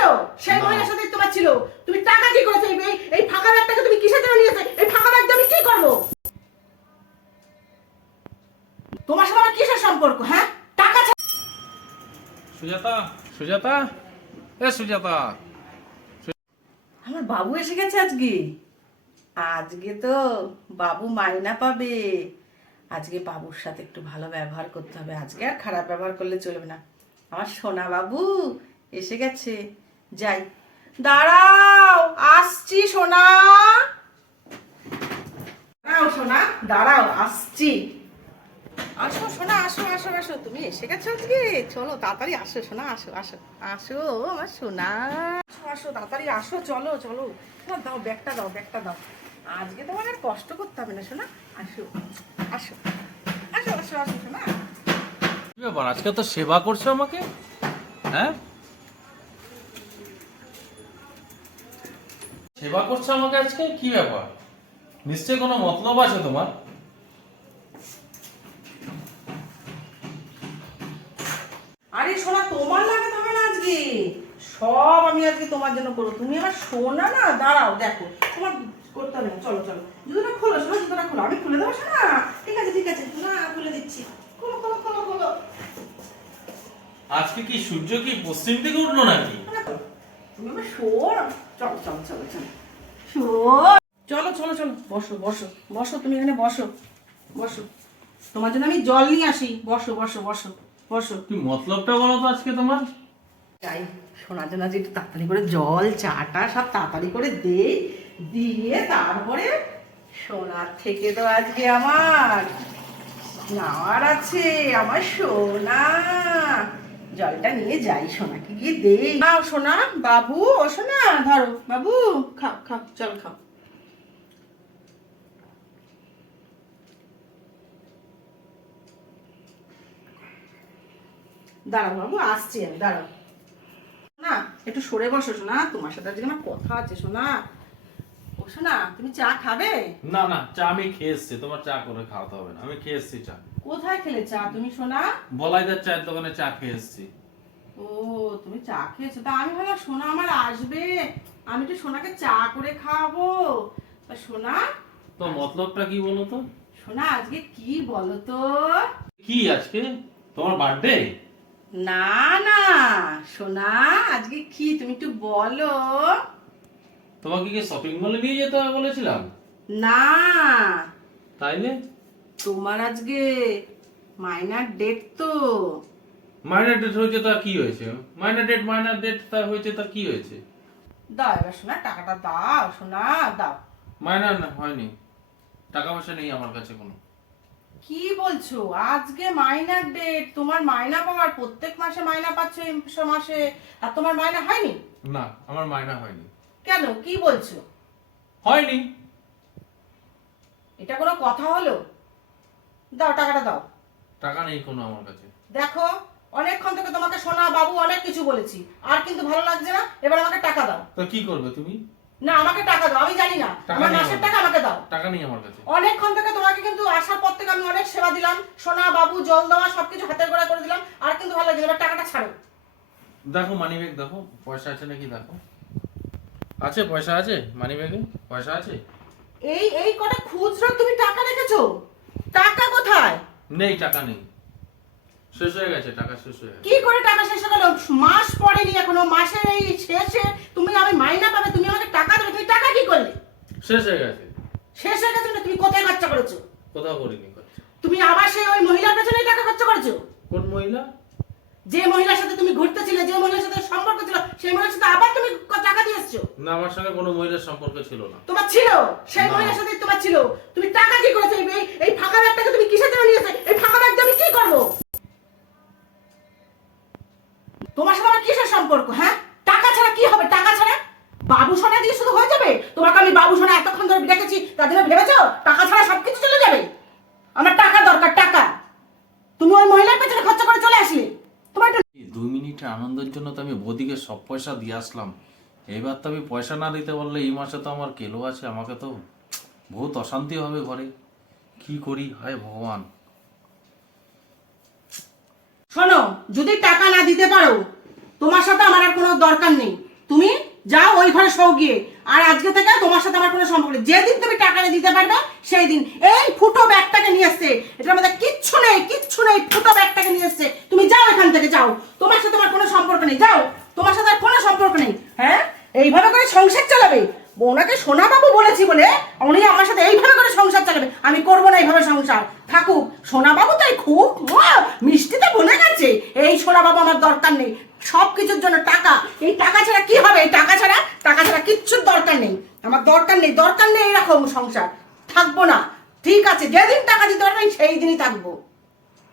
ছিল সেই মহিলার সাথে তোমার ছিল, তুমি টাকা কি করেছো? এই ফাঁকা ব্যাগটাকে তুমি কিসের জন্য নিয়েছো? এই ফাঁকা ব্যাগটা আমি কি করব? তোমার সাথে আমার কিসের সম্পর্ক? হ্যাঁ, টাকা সুজাতা, সুজাতা, সুজাতা। আমার বাবু এসে গেছে আজকে। আজকে তো বাবু মাইনা পাবে। আজকে বাবুর সাথে একটু ভালো ব্যবহার করতে হবে। আজকে আর খারাপ ব্যবহার করলে চলবে না। আমার সোনা বাবু এসে গেছে। যাই, দাঁড়াও, আসছি সোনা। দাঁড়াও সোনা, দাঁড়াও, আসছি। আসো সোনা, আসো আসো আসো, তুমি এসে গেছো আজকে। চলো তাড়াতাড়ি আসো সোনা, আসো আসো আসো আমার সোনা। আসো আসো তাড়াতাড়ি আসো, চলো চলো। দাও ব্যাগটা, দাও ব্যাগটা দাও। আজকে তোমার আর কষ্ট করতে হবে না সোনা। আসো আসো আসো আসো আসো সোনা। কি ব্যাপার, আজকে তো সেবা করছো আমাকে? হ্যাঁ, সেবা করছো আমাকে আজকে, কি ব্যাপার? নিশ্চয়ই কোনো মতলব আছে তোমার। আরে সোনা, তোমার লাগাতে হবে না আজকে। সব আমি আজকে তোমার জন্য করবো। তুমি আমার সোনা না। দাঁড়াও, দেখো তোমার করতে হবে না। চলো চলো, জুতোটা খোলো সোনা, জুতোটা খোলো। আমি খুলে দেবো সোনা। ঠিক আছে ঠিক আছে, না খুলে দিচ্ছি। খোলো খোলো খোলো খোলো। আজকে কি সূর্য কি পশ্চিম থেকে উঠলো নাকি? তুমি আমার শোন। চলো চলো চলো চলো, শোন। চলো চলো চলো, বসো বসো বসো, তুমি এখানে বসো বসো। তোমার জন্য আমি জল নিয়ে আসি। বসো বসো বসো বসো। কি মতলবটা বলো তো আজকে তোমার? যাই, শোনার জন্য যে একটু তাড়াতাড়ি করে জল চাটা সব তাড়াতাড়ি করে দেই, দিয়ে তারপরে সোনার থেকে তো আজকে আমার নেওয়ার আছে। আমার সোনা, জলটা নিয়ে যাই সোনাকে গিয়ে দেই। নাও সোনা, বাবু ও সোনা, ধরো বাবু, খাও খাও, জল খাও। দাঁড়াও বাবু, আসছি আমি, দাঁড়াও না। একটু সরে বসো সোনা, তোমার সাথে আজকে আমার কথা আছে সোনা। ও সোনা, তুমি চা খাবে? না না, চা আমি খেয়ে এসছি, তোমার চা করে খাওয়াতে হবে না, আমি খেয়ে এসছি চা। কোথায় খেলে চা তুমি সোনা? বলাইদার চায়ের দোকানে চা খেয়ে এসছি। ও, তুমি চা খেয়েছো? তা আমি ভাবলাম সোনা আমার আসবে, আমি তো সোনাকে চা করে খাওয়াবো। তা সোনা, তো মতলবটা কি বলো তো? সোনা আজকে কি বলো তো? কি আজকে তোমার বার্থডে? না না সোনা, আজকে কি তুমি একটু বলো। তোমাকে কি শপিং মলে নিয়ে যেতে হবে বলেছিলাম? না, তাইলে তোমার আজকে মাইনার ডেট তো। মাইনার ডেট হয়েছে তা কি হয়েছে? মাইনার ডেট তা হয়েছে তা কি হয়েছে? দাও এবার সোনা, টাকাটা দাও সোনা, দাও। মাইনার না হয়নি, টাকা পয়সা নেই আমার কাছে কোনো। কি বলছো? আজকে মাইনার ডেট, তোমার মাইনা পাওয়ার, প্রত্যেক মাসে মাইনা পাচ্ছ এই মাসে, আর তোমার মাইনা হয়নি? না, আমার মাইনা হয়নি। কেন, কি বলছো? হয়নি। এটা কোনো কথা হলো? দাও টাকাটা দাও। টাকা নেই কোনো আমার কাছে। দেখো, অনেকক্ষণ থেকে তোমাকে সোনা বাবু অনেক কিছু বলেছি, আর কিন্তু ভালো লাগছে না। এবার আমাকে টাকা দাও। তো কি করবে তুমি? না, আমাকে টাকা দাও, আমি জানি না। টাকা আমার নেই মাসের আমার টাকা আমাকে দাও। টাকা নেই আমার কাছে। অনেকক্ষণ থেকে তোমাকে কিন্তু আসার পর থেকে আমি অনেক সেবা দিলাম, সোনা বাবু জল দেওয়া সবকিছু হাতের গোড়া করে দিলাম, আর কিন্তু ভালো লাগছে না। এবার টাকাটা ছাড়ো। দেখো মানিব্যাগ, দেখো পয়সা আছে নাকি দেখো। আছে পয়সা আছে মানিব্যাগে, পয়সা আছে। এই এই কটা খুচরো তুমি টাকা রেখেছো? টাকা কোথায়? নেই, টাকা নেই, শেষ হয়ে গেছে, টাকা শেষ হয়ে গেছে। কি করে টাকা শেষ হয়ে গেল? মাস পড়েনি এখনো, মাসের এই শেষে তুমি আমি মাইনা পাবে, তুমি আমাকে টাকা দেবে, তুমি টাকা কি করলে? শেষ হয়ে গেছে। শেষ হয়ে গেছে না? তুমি কোথায় খরচা করেছো? কোথাও করিনি খরচা। তুমি আবার সেই ওই মহিলার পেছনে টাকা খরচা করেছো? কোন মহিলা? যে মহিলার সাথে তুমি ঘুরতেছিলে, যে মহিলার সাথে সম্পর্ক ছিল, সেই মহিলার সাথে আবার তুমি টাকা দিয়ে এসছো? না, আমার সঙ্গে কোনো মহিলার সম্পর্ক ছিল না। তোমার ছিল, সেই না। মহিলার সাথে তোমার ছিল। তুমি টাকা কি করেছো? এই ফাঁকা ব্যাগটাকে তুমি কিসের জন্য নিয়েছো? এই ফাঁকা ব্যাগটা আমি কি করবো? তোমার সাথে আমার কিসের সম্পর্ক? হ্যাঁ, টাকা ছাড়া কি হবে? টাকা ছাড়া বাবু সোনা দিয়ে শুধু হয়ে যাবে? তোমাকে আমি বাবু সোনা এতক্ষণ ধরে ডেকেছি, তার জন্য ভেবেছো টাকা ছাড়া সবকিছু চলে যাবে? আমার টাকা দরকার, টাকা। তুমি ওই মহিলার পেছনে খরচা করে চলে আসলে। তোমার একটা 2 মিনিটের আনন্দের জন্য তো আমি বৌদিকে সব পয়সা দিয়ে আসলাম। এবার তো আমি পয়সা না দিতে পারলে এই মাসে তো আমার কেলো আছে, আমাকে তো বহুত অশান্তি হবে ঘরে। কি করি, হায় ভগবান। শোনো, যদি টাকা না দিতে পারো, তোমার সাথে আমার আর কোনো দরকার নেই। যাও ওই ঘরে শো গিয়ে। আর আজকে থেকে তোমার সাথে আমার কোনো সম্পর্ক নেই। যেদিন তুমি টাকা এনে দিতে পারবে সেই দিন। এই ফুটো ব্যাগটাকে নিয়ে এসছে, এটার মধ্যে কিচ্ছু নেই, কিচ্ছু নেই, ফুটো ব্যাগটাকে নিয়ে এসছে। তুমি যাও এখান থেকে, যাও, তোমার সাথে আমার কোনো সম্পর্ক নেই, যাও, তোমার সাথে আর কোনো সম্পর্ক নেই। হ্যাঁ, এইভাবে করে সংসার চালাবে? ওনাকে সোনা বাবু বলেছি বলে উনি আমার সাথে এইভাবে করে সংসার চালাবে? আমি করবো না এইভাবে সংসার। থাকুক সোনা বাবু, তাই খুব মিষ্টিতে বলে গেছে। এই সোনা বাবু আমার দরকার নেই, সব কিছুর জন্য টাকা। এই টাকা ছাড়া কি হবে? এই টাকা ছাড়া কিচ্ছুর দরকার নেই আমার, দরকার নেই, দরকার নেই এরকম সংসার। থাকবো না, ঠিক আছে? যেদিন টাকা দিতে পারবেন সেই দিনই থাকবো।